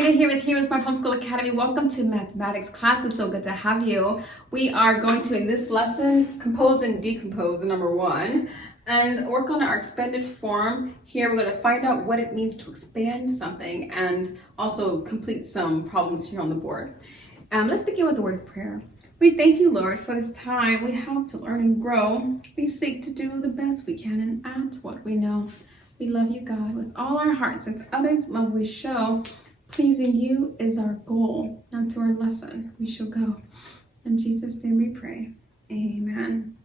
Ada here with Heroes Smart Homeschool Academy. Welcome to mathematics class. It's so good to have you. We are going to, in this lesson, compose and decompose number 1 and work on our expanded form. Here we're going to find out what it means to expand something and also complete some problems here on the board. Let's begin with the word of prayer. We thank you, Lord, for this time we have to learn and grow. We seek to do the best we can and add to what we know. We love you, God, with all our hearts, and to others love we show. Pleasing you is our goal. Now to our lesson we shall go. In Jesus' name we pray. Amen.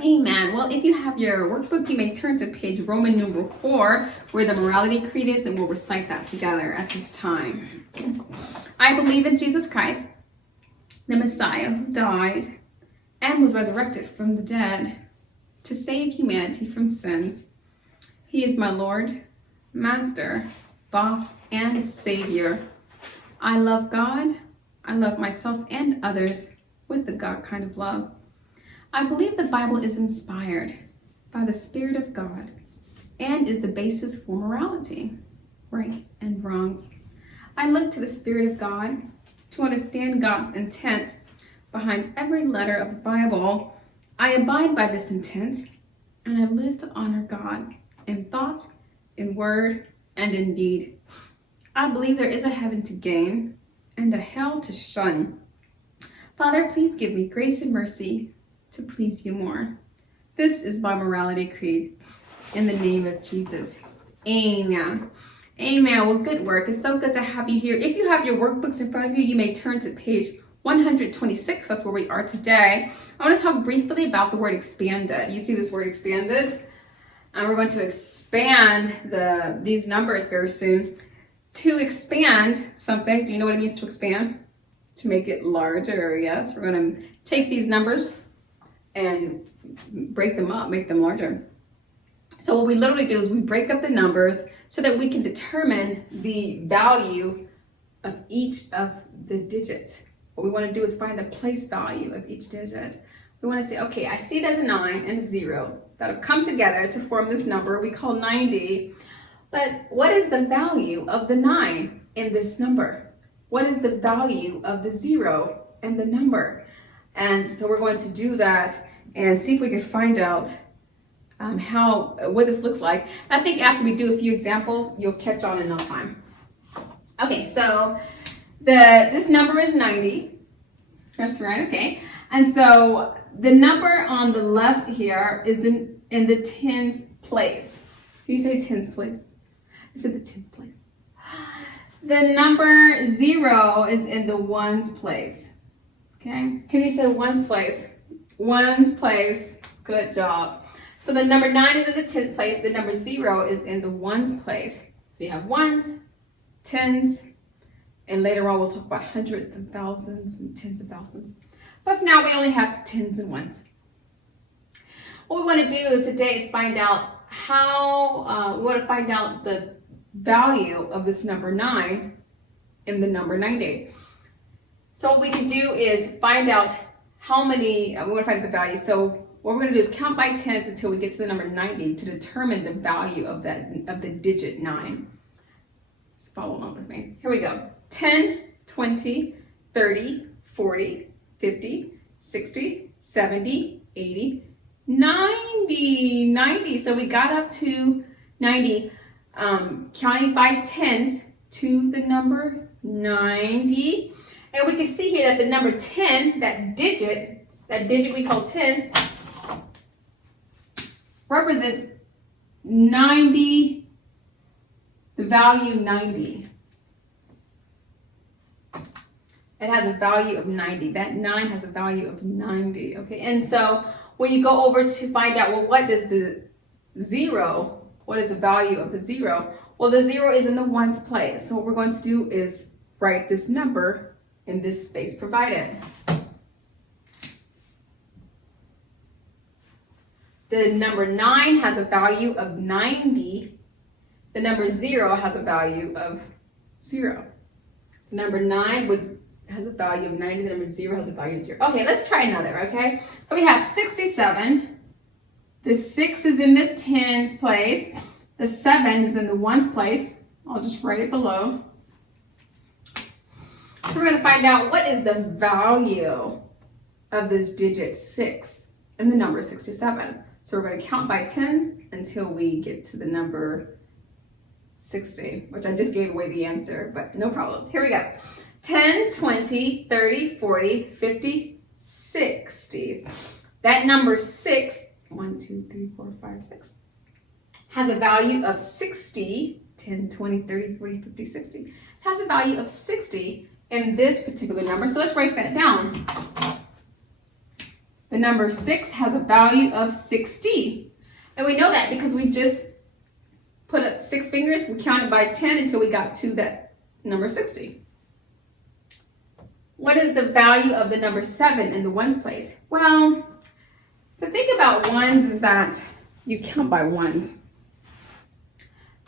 Amen. Well, if you have your workbook, you may turn to page Roman numeral 4, where the morality creed is, and we'll recite that together at this time. I believe in Jesus Christ, the Messiah, who died and was resurrected from the dead to save humanity from sins. He is my Lord, Master, Boss, and Savior. I love God. I love myself and others with the God kind of love. I believe the Bible is inspired by the Spirit of God and is the basis for morality, rights, and wrongs. I look to the Spirit of God to understand God's intent behind every letter of the Bible. I abide by this intent, and I live to honor God in thought, in word, and in deed. I believe there is a heaven to gain and a hell to shun. Father, please give me grace and mercy to please you more. This is my morality creed. In the name of Jesus. Amen. Amen. Well, good work. It's so good to have you here. If you have your workbooks in front of you, you may turn to page 126. That's where we are today. I want to talk briefly about the word expanded. You see this word expanded? And we're going to expand these numbers very soon. To expand something, do you know what it means to expand? To make it larger, yes. We're going to take these numbers and break them up, make them larger. So what we literally do is we break up the numbers so that we can determine the value of each of the digits. What we want to do is find the place value of each digit. We want to say, okay, I see there's a 9 and a 0 that have come together to form this number we call 90. But what is the value of the 9 in this number? What is the value of the 0 in the number? And so we're going to do that and see if we can find out what this looks like. I think after we do a few examples, you'll catch on in no time. Okay, so this number is 90. That's right, okay. And so the number on the left here is in the tens place. Can you say tens place? I said the tens place. The number 0 is in the ones place. Okay, can you say ones place? Ones place, good job. So the number 9 is in the tens place, the number 0 is in the ones place. So you have ones, tens, and later on we'll talk about hundreds and thousands and tens of thousands. But now we only have tens and ones. What we want to do today is find out the value of this number 9 in the number 90. So what we can do is find out how many, we want to find the value. So what we're going to do is count by tens until we get to the number 90 to determine the value of the digit 9. Just follow along with me. Here we go. 10, 20, 30, 40, 50, 60, 70, 80, 90. So we got up to 90, counting by tens to the number 90. And we can see here that the number 10, that digit we call 10, represents 90, the value 90. It has a value of 90. That 9 has a value of 90. Okay, and so when you go over to find out, well, what is the 0? What is the value of the 0? Well, the 0 is in the ones place. So what we're going to do is write this number in this space provided. The number 9 has a value of 90. The number 0 has a value of 0. The number 9 has a value of 90. The number 0 has a value of 0. Okay, let's try another, okay? So we have 67. The 6 is in the tens place. The 7 is in the ones place. I'll just write it below. So we're going to find out what is the value of this digit 6 and the number 67. So we're going to count by tens until we get to the number 60, which I just gave away the answer, but no problems. Here we go. 10, 20, 30, 40, 50, 60. That number 6, 1, 2, 3, 4, 5, 6, has a value of 60. 10, 20, 30, 40, 50, 60. Has a value of 60 in this particular number. So let's write that down. The number 6 has a value of 60. And we know that because we just put up 6 fingers. We counted by 10 until we got to that number 60. What is the value of the number 7 in the ones place? Well, the thing about ones is that you count by ones.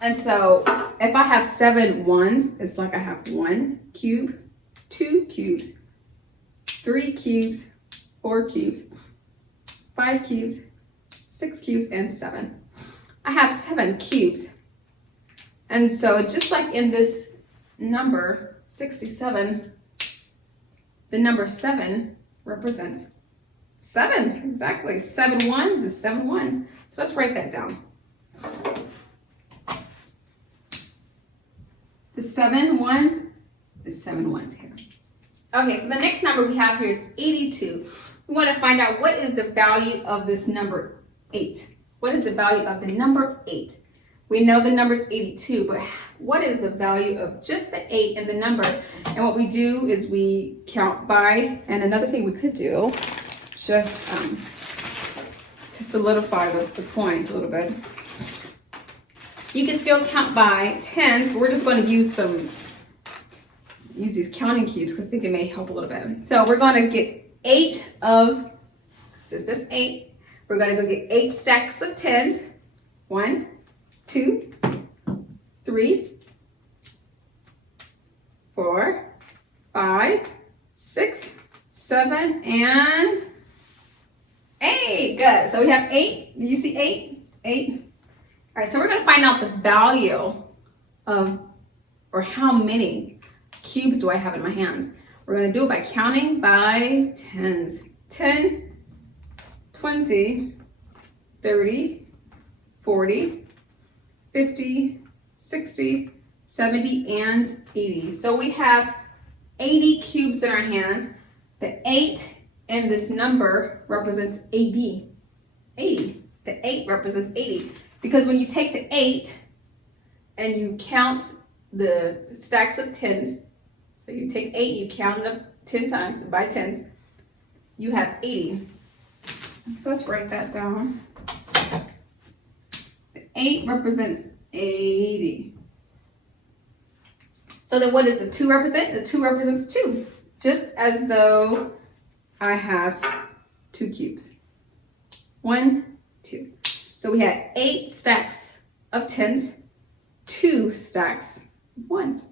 And so if I have 7 ones, it's like I have 1 cube, 2 cubes, 3 cubes, 4 cubes, 5 cubes, 6 cubes, and 7. I have 7 cubes. And so just like in this number 67, the number 7 represents 7. Exactly. 7 ones is 7 ones. So let's write that down. The 7 ones is 7 ones here. Okay, so the next number we have here is 82. We want to find out what is the value of this number 8. What is the value of the number 8? We know the number is 82, but what is the value of just the 8 in the number? And what we do is we count by, and another thing we could do, just to solidify the point a little bit. You can still count by tens. We're just going to use these counting cubes because I think it may help a little bit. So we're going to get 8 of, since this 8, we're going to go get 8 stacks of tens. 1, 2, 3, 4, 5, 6, 7, and 8. Good. So we have 8. Do you see 8? 8. All right, so we're going to find out the value of, or how many cubes do I have in my hands. We're going to do it by counting by tens. 10, 20, 30, 40, 50, 60, 70, and 80. So we have 80 cubes in our hands. The 8 in this number represents 80. 80. The 8 represents 80. Because when you take the 8 and you count the stacks of tens, so you take 8, you count it up 10 times by tens, you have 80. So let's write that down. The 8 represents 80. So then what does the 2 represent? The 2 represents 2. Just as though I have 2 cubes. 1, 2. So we had 8 stacks of tens, 2 stacks of ones.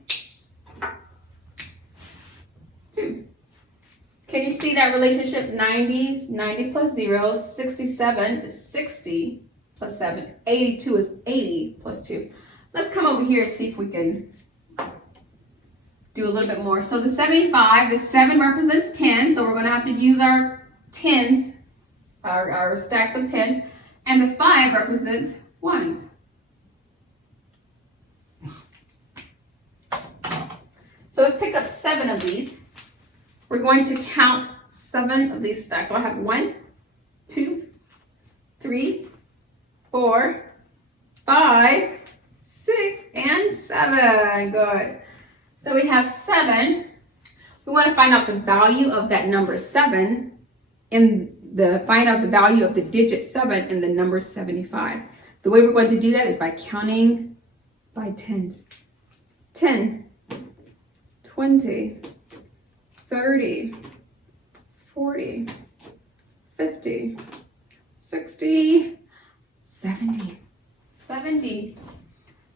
2. Can you see that relationship? 90 is 90 plus 0, 67 is 60 plus 7, 82 is 80 plus 2. Let's come over here and see if we can do a little bit more. So the 75, the 7 represents 10, so we're going to have to use our tens, our stacks of tens. And the 5 represents ones. So let's pick up 7 of these. We're going to count 7 of these stacks. So I have 1, 2, 3, 4, 5, 6, and 7. Good. So we have 7. We want to find out the value of that number 7 find out the value of the digit 7 in the number 75. The way we're going to do that is by counting by tens. 10, 20, 30, 40, 50, 60, 70. 70.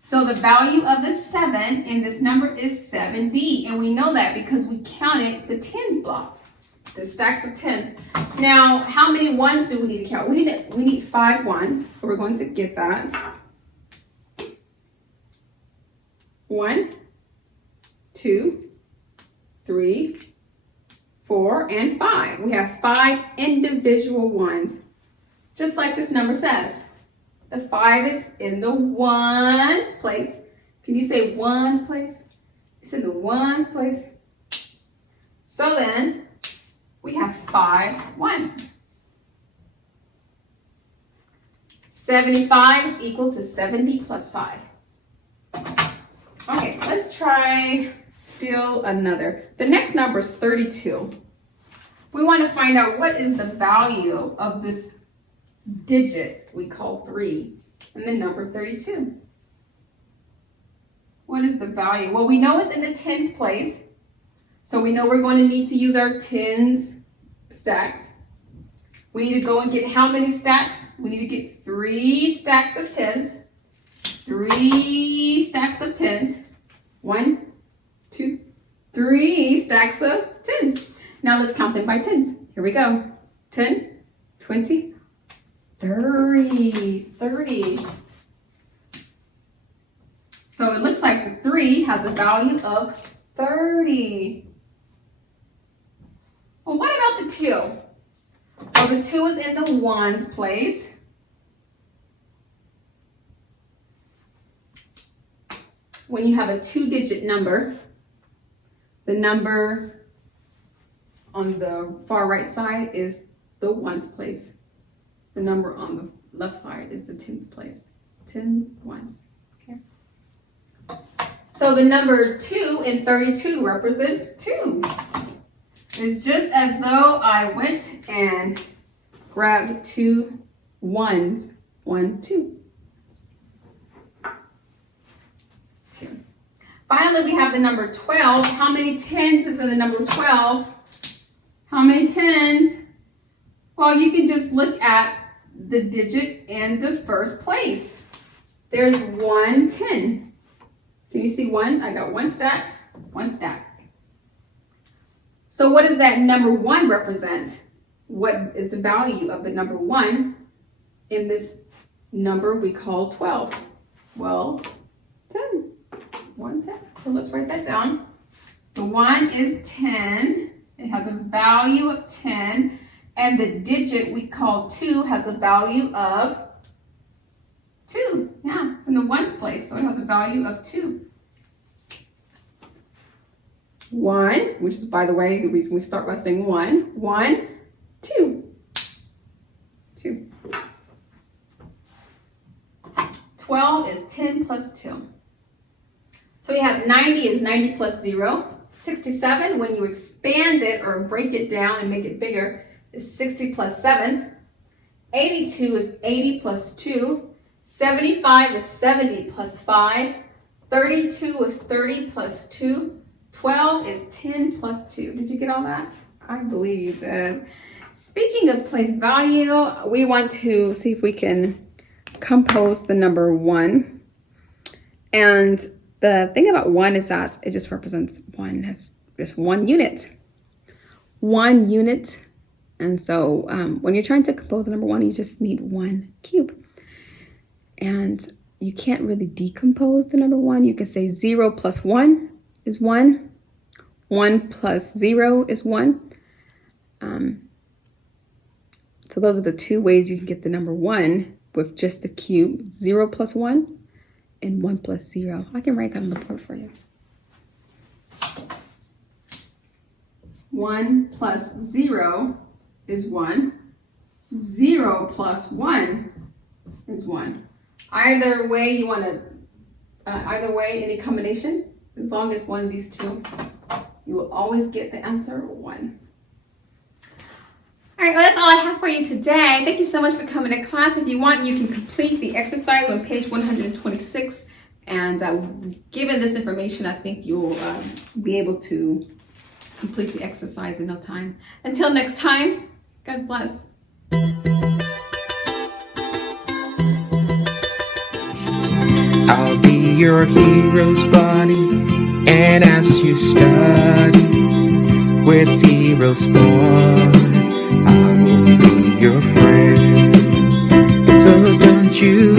So the value of the 7 in this number is 70. And we know that because we counted the tens blocks. The stacks of tens. Now, how many ones do we need to count? We need 5 ones, so we're going to get that. 1, 2, 3, 4, and 5. We have 5 individual ones, just like this number says. The 5 is in the ones place. Can you say ones place? It's in the ones place. So then, we have 5 ones. 75 is equal to 70 plus 5. Okay, let's try still another. The next number is 32. We want to find out what is the value of this digit we call 3 and the number 32. What is the value? Well, we know it's in the tens place, so we know we're going to need to use our tens stacks. We need to go and get how many stacks? We need to get 3 stacks of tens. 3 stacks of tens. 1, 2, 3 stacks of tens. Now let's count them by tens. Here we go. 10, 20, 30. 30. So it looks like the 3 has a value of 30. Well, what about the 2? Well, the 2 is in the ones place. When you have a 2-digit number, the number on the far right side is the ones place. The number on the left side is the tens place. Tens, ones. Okay. So the number 2 in 32 represents 2. It's just as though I went and grabbed 2 ones. 1, 2. 2. Finally, we have the number 12. How many tens is in the number 12? How many tens? Well, you can just look at the digit in the first place. There's 1 10. Can you see 1? I got 1 stack, 1 stack. So what does that number 1 represent? What is the value of the number 1 in this number we call 12? Well, 10. 1 10. So let's write that down. The 1 is 10. It has a value of 10. And the digit we call 2 has a value of 2. Yeah, it's in the ones place, so it has a value of 2. 1, which is, by the way, the reason we start by saying 1. 1, 2. 2. 12 is 10 plus 2. So we have 90 is 90 plus 0. 67, when you expand it or break it down and make it bigger, is 60 plus 7. 82 is 80 plus 2. 75 is 70 plus 5. 32 is 30 plus 2. 12 is 10 plus 2. Did you get all that? I believe you did. Speaking of place value, we want to see if we can compose the number 1. And the thing about 1 is that it just represents 1 as just 1 unit. 1 unit. And so when you're trying to compose the number 1, you just need 1 cube. And you can't really decompose the number 1. You can say 0 plus 1 is 1. 1 plus 0 is 1. So those are the 2 ways you can get the number 1 with just the cube. 0 plus 1 and 1 plus 0. I can write that on the board for you. 1 plus 0 is 1. 0 plus 1 is 1. Either way you want to, either way, any combination, as long as one of these 2, you will always get the answer 1. All right, well, that's all I have for you today. Thank you so much for coming to class. If you want, you can complete the exercise on page 126. And given this information, I think you'll be able to complete the exercise in no time. Until next time, God bless. I'll be your hero's buddy, and as you study with heroes born, I will be your friend. So don't you